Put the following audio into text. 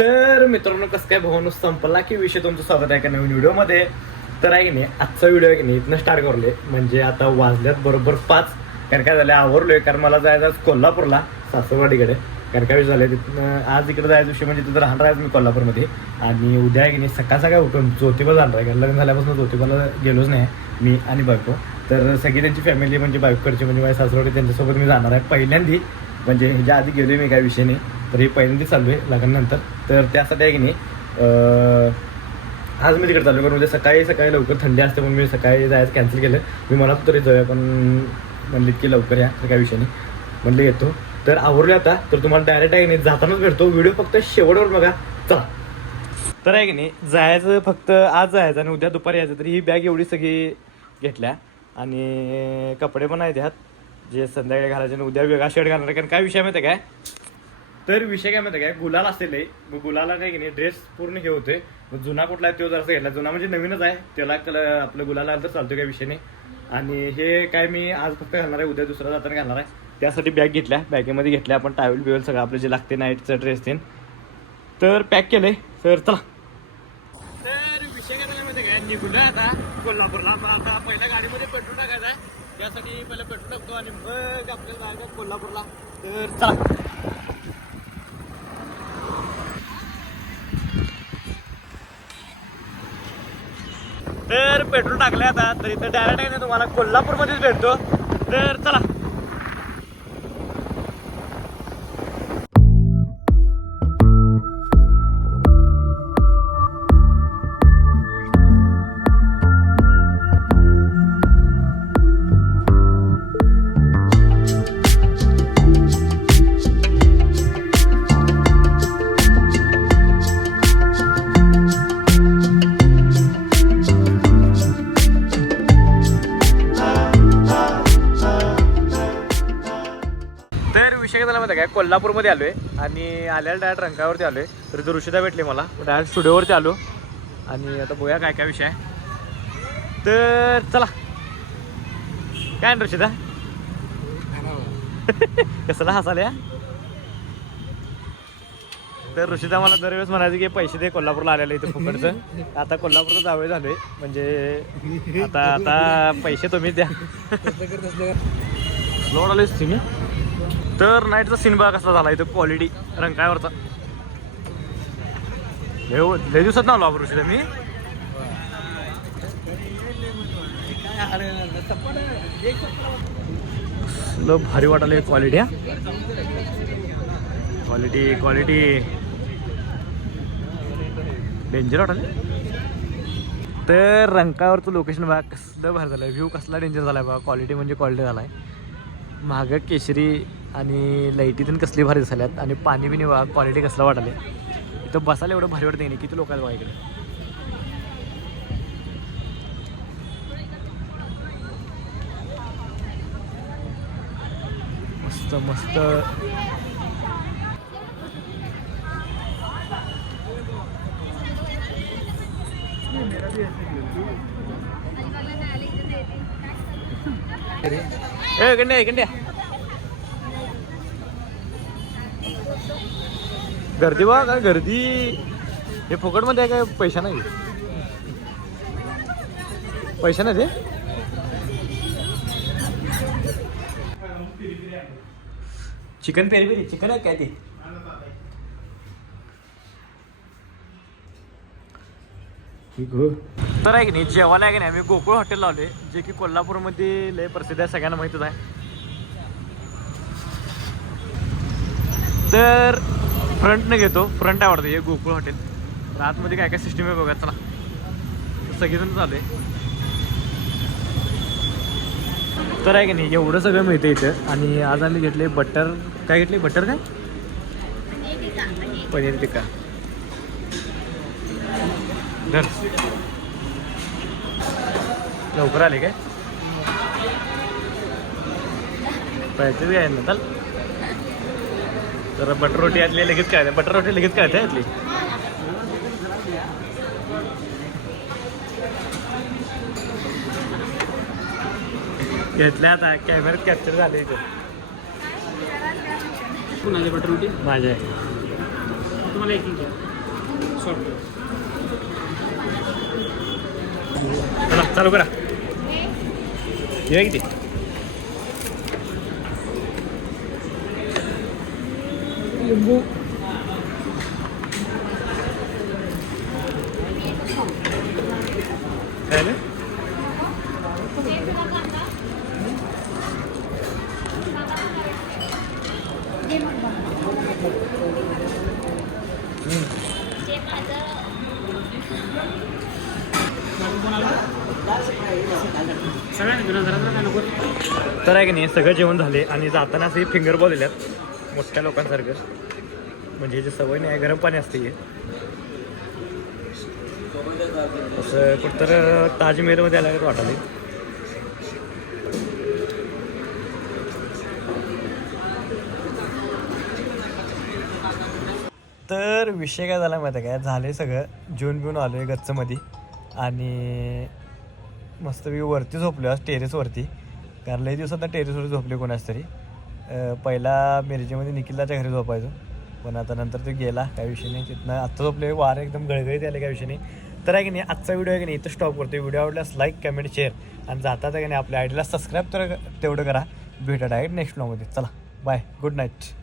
तर मित्रांनो, कसं काय भावनो संपला की विषय. तुमचं स्वागत आहे का नवीन व्हिडिओमध्ये. तर आहे की नाही, आजचा व्हिडिओ आहे की नाही इथनं स्टार्ट करलोय. म्हणजे आता वाजल्यात बरोबर 5. कारण काय झालं, आवरलोय. कारण मला जायचं आज कोल्हापूरला, सासरवाडीकडे. कारण काय विषय झालं, तिथनं आज इकडे जायचं विषय म्हणजे तिथं राहणार आहे मी कोल्हापूरमध्ये. आणि उद्या आहे की नाही सकाळ सकाळ उठून ज्योतिबा जाणार आहे. कारण लग्न झाल्यापासून ज्योतिबाला गेलोच नाही मी आणि बायको. तर सगळी त्यांची फॅमिली म्हणजे बायकोकडची म्हणजे माझ्या सासरवाडी त्यांच्यासोबत मी जाणार आहे पहिल्यांदी. म्हणजे ह्याच्या आधी गेलोय मी, काय विषय नाही. तर हे पहिल्यांदा चालू आहे लग्नानंतर. तर त्यासाठी आहे की नाही आज मी तिकडे चालू करून उद्या सकाळी लवकर थंडी असते म्हणून मी सकाळी जायचं कॅन्सल केलं. मी म्हणत तरी जाऊया पण म्हणले की लवकर या, तर काय विषय नाही म्हणले येतो. तर आवरले आता. तर तुम्हाला डायरेक्ट आहे की नाही जातानाच भेटतो. व्हिडिओ फक्त शेवटवर बघा, चला. तर आहे की नाही जायचं फक्त आज जायचं आणि उद्या दुपारी यायचं. तर ही बॅग एवढी सगळी घेतल्या आणि कपडे पण आहेत ह्यात जे संध्याकाळी घालायचे आणि उद्या वेगळा शर्ट घालणार. कारण काय विषय माहिती आहे काय, तर विषय काय माहिती आहे काय, गुलाल असेल मग गुलाला काय की नाही ड्रेस पूर्ण हे होते. मग जुना कुठला आहे तो जरासा घेतला. जुना म्हणजे नवीनच आहे, त्याला आपलं गुलाला तर चालतो, काय विषय नाही. आणि हे काय मी आज फक्त घालणार आहे, उद्या दुसरा जाताना घालणार आहे. त्यासाठी बॅग घेतल्या, बॅगेमध्ये घेतल्या आपण टावेल बिवेल सगळं आपलं जे लागते नाईटचं ड्रेस ते. तर पॅक केलंय. तर चला. तर विषय काय माहिती काय, निघूया आता कोल्हापूरला. पण आता पहिल्या गाडीमध्ये पेट्रोल टाकायचं आहे. त्यासाठी पहिलं पेट्रोल टाकतो आणि मग आपल्याला जायचं कोल्हापूरला. तर चला. तर पेट्रोल टाकले आता. तर इथं डायरेक्ट आहे ना तुम्हाला कोल्हापूरमध्येच भेटतो. तर चला. विषय झाला माहिती काय, कोल्हापूरमध्ये आलोय आणि आल्याला डायरेक्ट रंकावरती आलोय. तर इथं ऋषिता भेटली मला, डायरेक्ट स्टुडिओवरती आलो आणि आता बघूया काय काय विषय आहे. तर चला. काय ना ऋषिता कसला हसाल्या. तर ऋषिता मला दरवेळेस म्हणायचं की पैसे दे कोल्हापूरला आलेलं इथं फुकटचं. आता कोल्हापूरचं जावं झालोय म्हणजे आता पैसे तुम्हीच द्या. लोड आलोय तुम्ही. तर नाईटचा सीन बघा कसा झाला इथं, क्वालिटी रंकाळ्यावरचा. लय दिवसात ना आलो आपण ऋषीला मी. भारी वाटायला क्वालिटी. क्वालिटी डेंजर वाटायला. तर रंकाळ्यावरचं लोकेशन बघा कसलं भारी झालं. व्ह्यू कसला डेंजर झाला बघा. क्वालिटी म्हणजे क्वालिटी झाला आहे. मागं केशरी आणि लाईटीतून कसली भारी झाल्यात आणि पाणी बिणी बघा क्वालिटी कसलं वाटायला. इथं बसायला एवढं भारी वाटतं नाही. किती लोक आहेत बघा इकडे. मस्त मस्त. गंड्या गर्दी बघा काय गर्दी. हे फुकटमध्ये आहे काय, पैसा नाही. पैसा नाही ते. चिकन पेरी पेरी चिकन आहे काय ते. तर आहे की नाही जेवायला आहे की नाही आम्ही गोकुळ हॉटेल लावले, जे की कोल्हापूरमध्ये लय प्रसिद्ध आहे, सगळ्यांना माहितच आहे. तर फ्रंटनं घेतो, फ्रंट आवडतं हे गोकुळ हॉटेल. तर आतमध्ये काय काय सिस्टीम आहे बघा, चला. सगळेजण चालू आहे. तर आहे की नाही एवढं सगळं मिळतं इथं. आणि आज आम्ही घेतले बटर. काय घेतले बटर काय, पनीर टिक्का. धर लवकर आले काय पाहिजे आहे ना. तर बटर रोटी यातली लगेच काय, बटर रोटी लगेच काय यातली. घेतल्या आता कॅमेऱ्यात कॅप्चर झाले इथे. कुणाची बटर रोटी? माझ्या तुम्हाला एक घ्या शॉर्ट चला चालू करा ये किती लिंबू काय रे? सगळ्यांनी घेऊन जरा काय नको तर आहे की नाही सगळं जेवण झाले आणि जाताना असे फिंगर बॉल दिल्यात मोठ्या लोकांसारखं म्हणजे जे सवय नाही आहे गरम पाणी असते हे असं कुठतर ताजमहलमध्ये आल्यागत वाटाले तर विषय काय झाला माहिती आहे काय झाले सगळं जेवून बिवून आलो आहे गच्चमध्ये आणि मस्त मी वरती झोपलो आज टेरेसवरती कारण लई दिवसात टेरेसवर झोपले कोणाच तरी पहिला मिरजेमध्ये निखिलच्या घरी झोपायचो पण आता नंतर तो गेला काही विषय नाही तिथनं आत्ता झोपले वारं एकदम गळगळीत आले काही विषय नाही तर आहे की नाही आजचा व्हिडिओ आहे की नाही इथं स्टॉप करतो व्हिडिओ आवडल्यास लाईक कमेंट शेअर आणि जातात की नाही आपल्या आयडीला सबस्क्राईब तर तेवढं करा भेटा डायरेक्ट नेक्स्ट व्लॉगमध्ये चला बाय गुड नाईट